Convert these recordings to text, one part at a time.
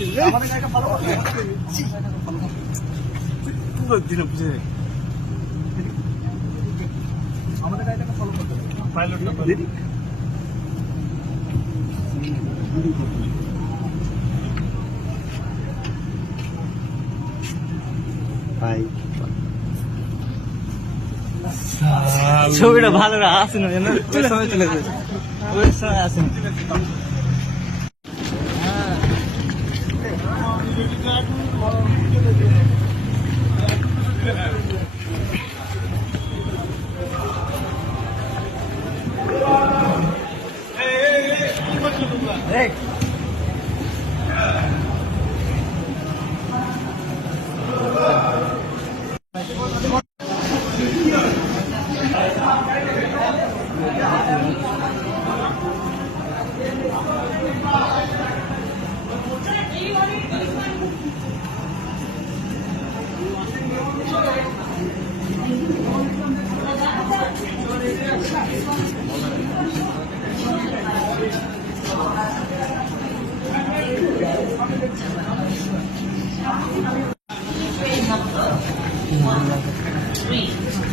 আমাদের গাড়িটা ফলো করতে দিন বুঝে আমাদের গাড়িটাকে ফলো করতে পাইলটটা ভাই ছবিটা ভালো আসেন ওই সময় চলে গেছে ওই সময় আসেন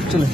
চলে